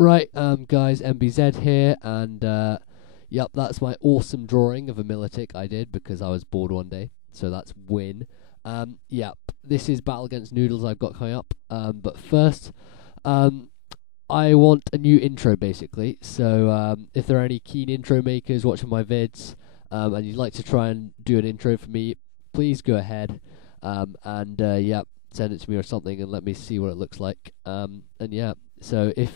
Right, guys, MBZ here, and yep, that's my awesome drawing of a Militic I did because I was bored one day. So that's win. Yep, this is Battle Against Noodles I've got coming up. But first, um, I want a new intro basically. So if there are any keen intro makers watching my vids, and you'd like to try and do an intro for me, please go ahead. And yep, send it to me or something and let me see what it looks like. And yeah, so if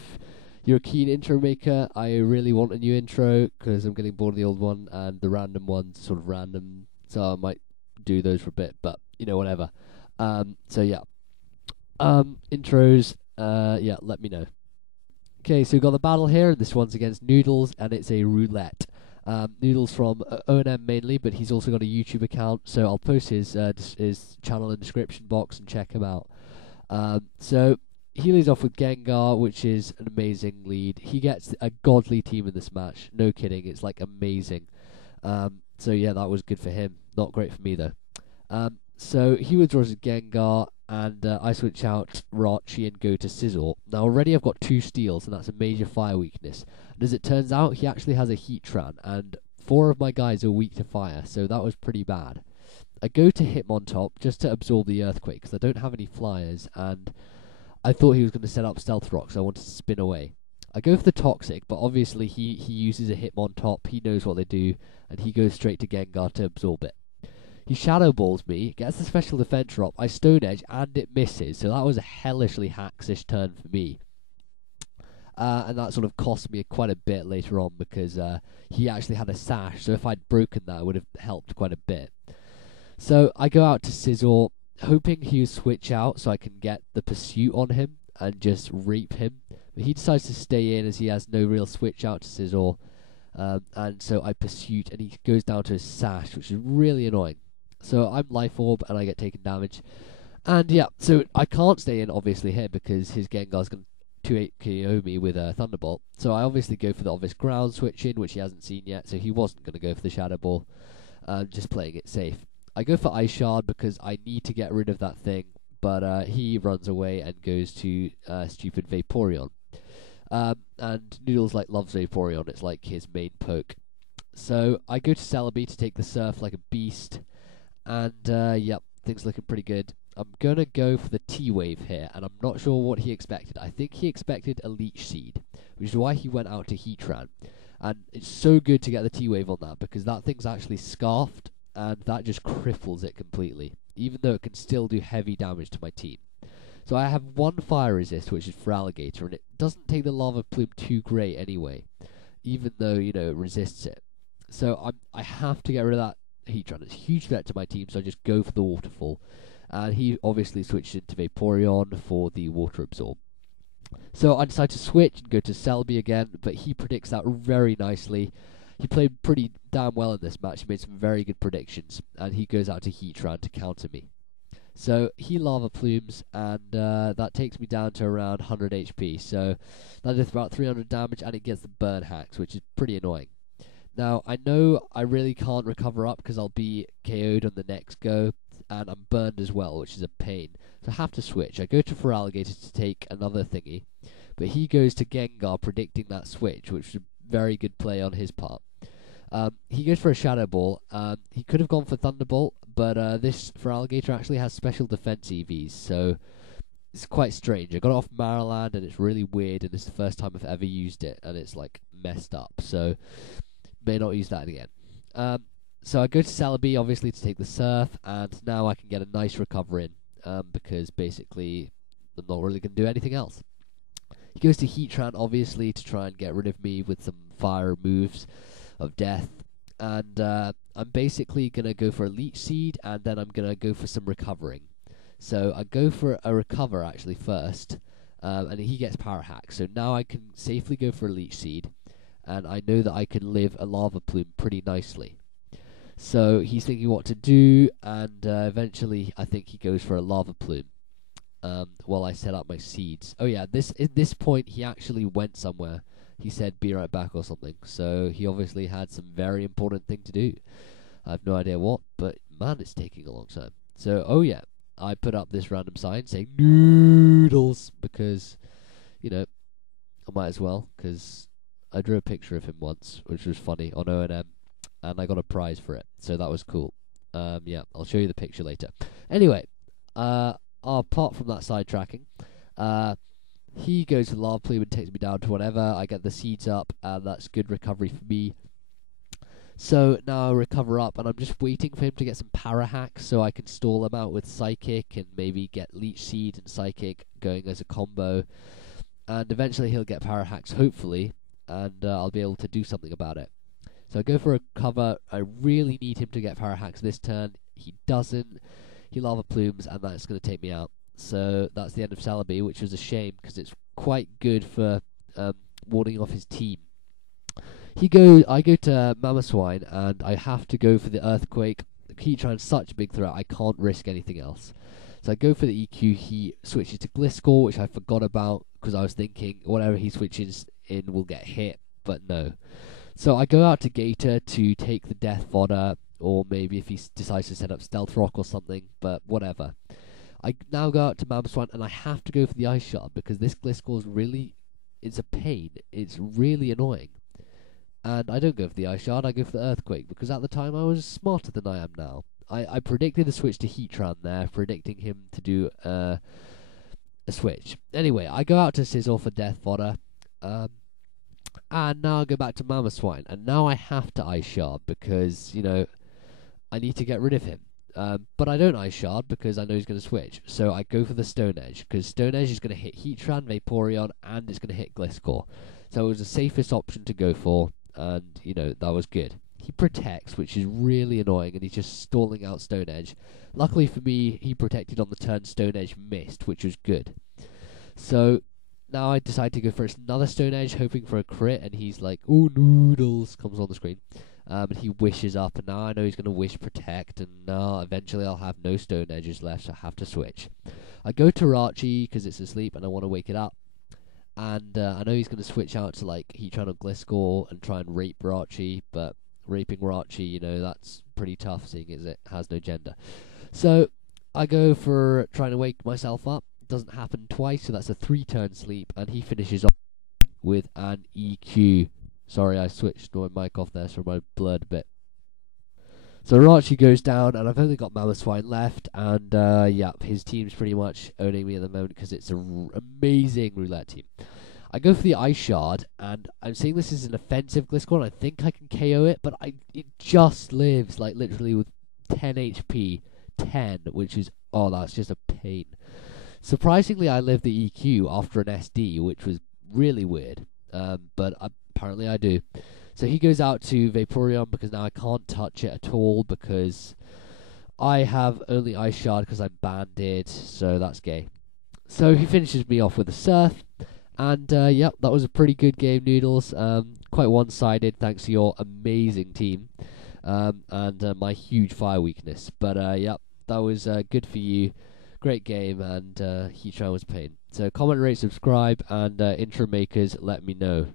you're a keen intro maker, I really want a new intro because I'm getting bored of the old one and the random one's sort of random, so I might do those for a bit, but whatever. So yeah, intros, yeah, let me know. Okay, so we've got the battle here. This one's against Noodles, and it's a roulette. Noodles from ONM mainly, but he's also got a YouTube account, so I'll post his channel in the description box and check him out. So he leads off with Gengar, which is an amazing lead. He gets a godly team in this match. No kidding, it's like amazing. So yeah, that was good for him. Not great for me though. So he withdraws his Gengar, and I switch out Rachi and go to Scizor. Now already I've got 2 steals, and that's a major fire weakness. And as it turns out, he actually has a HEATRAN, and 4 of my guys are weak to fire, so that was pretty bad. I go to Hitmontop just to absorb the Earthquake, because I don't have any flyers, and I thought he was going to set up Stealth Rock, so I wanted to spin away. I go for the Toxic, but obviously he uses a Hitmontop, he knows what they do, and he goes straight to Gengar to absorb it. He Shadow Balls me, gets the Special Defense drop, I Stone Edge, and it misses, so that was a hellishly hacksish turn for me. And that sort of cost me quite a bit later on, because he actually had a Sash, so if I'd broken that, it would have helped quite a bit. So I go out to Scizor, hoping he would switch out so I can get the Pursuit on him and just reap him. But he decides to stay in as he has no real switch out to Scizor. And so I Pursuit, and he goes down to his Sash, which is really annoying. So I'm Life Orb, and I get taken damage. And yeah, so I can't stay in, obviously, here, because his Gengar's going to 2-8 KO me with a Thunderbolt. So I obviously go for the obvious ground switch in, which he hasn't seen yet, so he wasn't going to go for the Shadow Ball. Just playing it safe. I go for Ice Shard because I need to get rid of that thing, but he runs away and goes to stupid Vaporeon. And Noodles loves Vaporeon, it's like his main poke. So I go to Celebi to take the Surf like a beast, and yep, things looking pretty good. I'm gonna go for the T-Wave here, and I'm not sure what he expected. I think he expected a Leech Seed, which is why he went out to Heatran. And it's so good to get the T-Wave on that, because that thing's actually scarfed, and that just cripples it completely, even though it can still do heavy damage to my team. So I have 1 fire resist, which is for Alligator, and it doesn't take the Lava Plume too great anyway, even though, it resists it. So I have to get rid of that Heatran. It's a huge threat to my team, so I just go for the Waterfall. And he obviously switched into Vaporeon for the Water Absorb. So I decide to switch and go to Celebi again, but he predicts that very nicely. He played pretty damn well in this match. He made some very good predictions, and he goes out to Heatran to counter me. So he Lava Plumes, and that takes me down to around 100 HP. So that is about 300 damage, and it gets the Burn Hacks, which is pretty annoying. Now, I know I really can't recover up because I'll be KO'd on the next go, and I'm burned as well, which is a pain. So I have to switch. I go to Feraligatr to take another thingy, but he goes to Gengar predicting that switch, which is a very good play on his part. He goes for a Shadow Ball. He could have gone for Thunderbolt, but this Feraligatr actually has special defense EVs, so it's quite strange. I got it off Maryland, and it's really weird, and it's the first time I've ever used it, and it's messed up, so may not use that again. So I go to Celebi, obviously, to take the Surf, and now I can get a nice recover in, because basically I'm not really going to do anything else. He goes to Heatran, obviously, to try and get rid of me with some fire moves of death, and I'm basically going to go for a Leech Seed, and then I'm going to go for some recovering. So I go for a recover, actually, first, and he gets Power Hack, so now I can safely go for a Leech Seed, and I know that I can live a Lava Plume pretty nicely. So he's thinking what to do, and eventually I think he goes for a Lava Plume while I set up my seeds. Oh yeah, at this point he actually went somewhere. He said be right back or something, so he obviously had some very important thing to do. I have no idea what, but man, it's taking a long time. So, oh yeah, I put up this random sign saying Noodles, because, I'm might as well, because I drew a picture of him once, which was funny, on ONM, and I got a prize for it, so that was cool. Yeah, I'll show you the picture later. Anyway, apart from that sidetracking, he goes to the lava plume and takes me down to whatever. I get the seeds up, and that's good recovery for me. So now I recover up, and I'm just waiting for him to get some para hacks so I can stall him out with Psychic and maybe get Leech Seed and Psychic going as a combo. And eventually he'll get para hacks, hopefully, and I'll be able to do something about it. So I go for a cover. I really need him to get para hacks this turn. He doesn't. He lava plumes, and that's going to take me out. So that's the end of Celebi, which was a shame because it's quite good for warding off his team. I go to Mamoswine, and I have to go for the Earthquake. Heatran's such a big threat, I can't risk anything else. So I go for the EQ. He switches to GLISCOR, which I forgot about because I was thinking whatever he switches in will get hit, but no. So I go out to Gator to take the Death Fodder, or maybe if he decides to set up Stealth Rock or something, but whatever. I now go out to Mamoswine, and I have to go for the Ice Shard because this GLISCOR it's a pain. It's really annoying. And I don't go for the Ice Shard, I go for the Earthquake, because at the time I was smarter than I am now. I predicted a switch to Heatran there, predicting him to do a switch. Anyway, I go out to Sizzle for Death Fodder, and now I go back to Mamoswine, and now I have to Ice Shard, because, I need to get rid of him. But I don't Ice Shard, because I know he's going to switch. So I go for the Stone Edge, because Stone Edge is going to hit Heatran, Vaporeon, and it's going to hit GLISCOR. So it was the safest option to go for. And, that was good. He protects, which is really annoying, and he's just stalling out Stone Edge. Luckily for me, he protected on the turn Stone Edge missed, which was good. So, now I decide to go for another Stone Edge, hoping for a crit, and he's like, "Oh, noodles," comes on the screen. And he wishes up, and now I know he's going to wish protect, and now eventually I'll have no Stone Edges left, so I have to switch. I go to Rachi, because it's asleep, and I want to wake it up. And I know he's going to switch out to Heatran or GLISCOR and try and rape Rachi, but raping Rachi, that's pretty tough, seeing as it has no gender. So I go for trying to wake myself up. It doesn't happen twice, so that's a 3-turn sleep, and he finishes off with an EQ. Sorry, I switched my mic off there, so I blurred a bit. So Rachi goes down, and I've only got Mamoswine left, and his team's pretty much owning me at the moment because it's an amazing Roulette team. I go for the Ice Shard, and I'm saying this is an offensive GLISCOR, and I think I can KO it, but it just lives, literally with 10 HP, 10, which is, that's just a pain. Surprisingly, I lived the EQ after an SD, which was really weird, but apparently I do. So he goes out to Vaporeon because now I can't touch it at all because I have only Ice Shard because I'm banded, so that's gay. So he finishes me off with a Surf, and that was a pretty good game, Noodles. Quite one-sided thanks to your amazing team and my huge fire weakness. But that was good for you. Great game, and Heatran was pain. So comment, rate, subscribe, and intro makers, let me know.